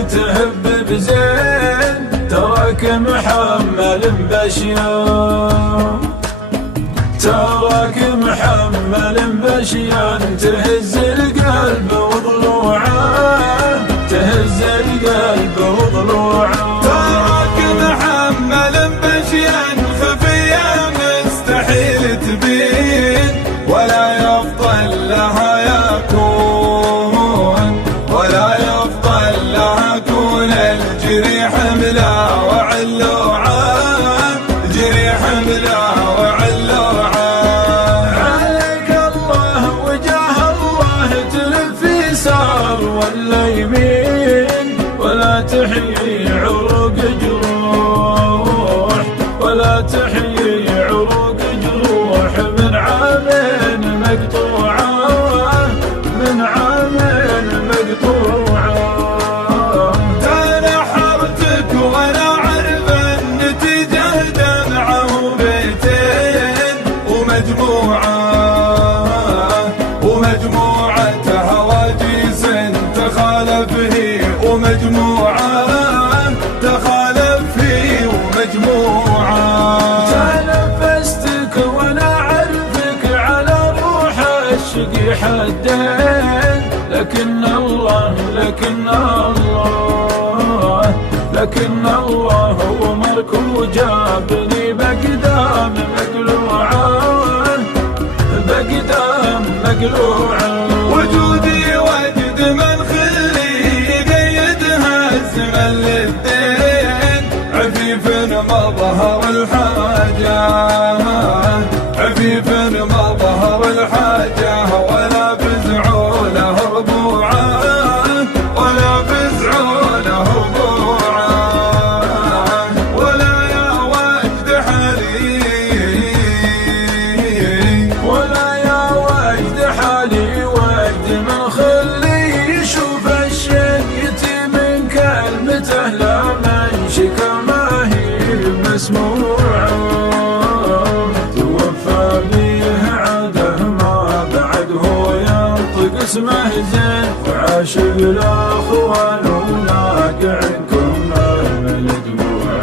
تهب بزين تراك محمل بشيان، تراك محمل بشيان تهز القلب وضلوعه، تهز القلب وضلوعه. تراك محمل بشيان خفية مستحيل تبين، ولا يفضل لها يكون، ولا يفضل لها كون الجريح ملا وعلوعه، الجريح ملا وعلوعه. عليك الله وجاه الله تلف يسار ولا يمين، ولا تحيي عروق جروح، ولا تحيي عروق جروح من عامين مقطوعة، من عامين مقطوعة. تنحرتك وانا عارف النتيجة دمعة وبيتين ومجموعة، ومجموعة هواجيس تخالف هي ومجموعة، تخالف هي ومجموعة. تنفستك وانا عرفك على روح الشقي حدين، لكن الله لكن الله لكن الله امرك وجابني بقدام مقلوعه، بقدام مقلوعه. وجودي وجد من خلي يقيدها الزمن للدين، عفيف ما ظهر الحاجة، عفيف ما ظهر الحاجة، ولا بزعوله ربوعه، ولا بزعوله ربوعه. ولا يا وجد حالي، ولا يا وجد حالي وجد من خلي يشوف الشيء من كلمته لا منشكى ما هي مسموعة. توفى بيه عاده ما بعد هو ينطق اسمه زين، وعاشق الاخوان ولاقع عنكم المدموعة.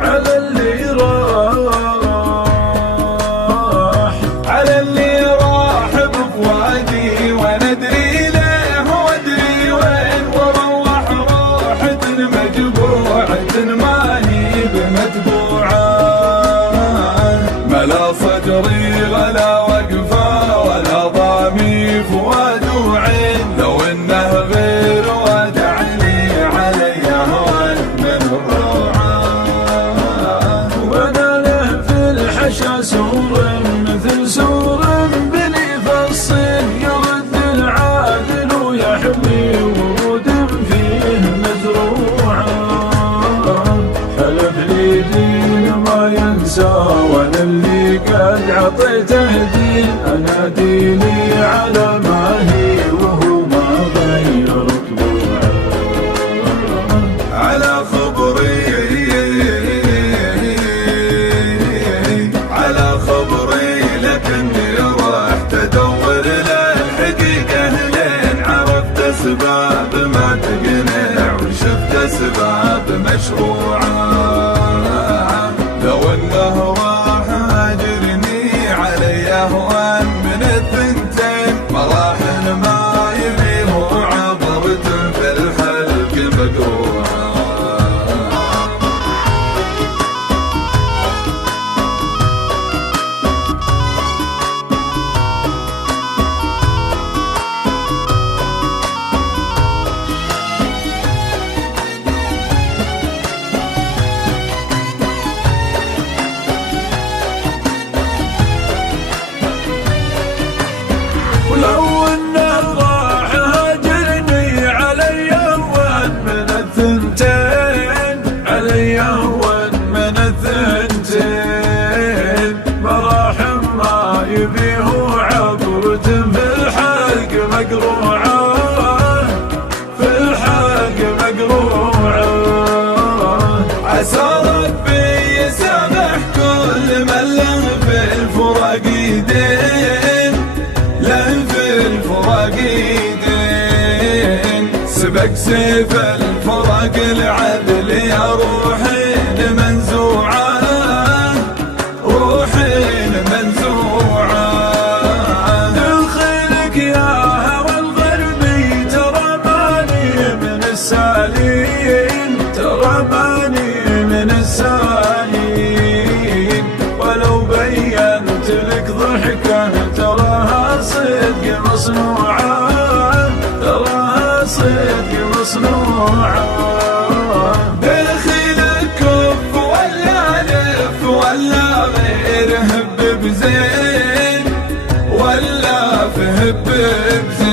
على اللي راح، على اللي راح بفؤادي وندري ليه وادري وين، وروح روحة مجبوعة ما هي بمتبوعة. ملا صدري غلا وقفة ولا ضامي فؤاد وعين، لو انه غير ودعني علي هوان من الروعة. وانا له في الحشا سور مثل سور بني فالصين، يرد العادل ويحمي ورود فيه مزروعة. حلف لي دين ما ينسى وانا اللي قد عطيته دين، انا ديني على ما هي وهو ما غير طبوعه. على خبري، على خبري لكني رحت ادور للحقيقة لين عرفت اسباب ما تقنع، وشفت اسباب مشروعة. لو انه راح هاجرني علي اهوان من الثنتين، مراحل ما يبي وعبرت في الحلق مقروعة. ولو انه راح هاجرني علي اهون من الثنتين، علي اهون من الثنتين. مراحم ما يبيه عبرة في الحلق مقروعة، في الحلق مقروعة. عسى ربي يسامح كل من له في الفراق يدين، له في الفراق يدين. سبق سيف الفرق العدل يا روحين منزوعة، روحين منزوعة. دخلك يا هوى الغربي ترى ماني من السالين، ترى ماني من السالين، ولو بينت لك ضحكة تراها صدق مصنوعة، تراها صدق مصنوعة. دخل الكف ولا لف ولا غير هب بزين، ولا فهب بزين.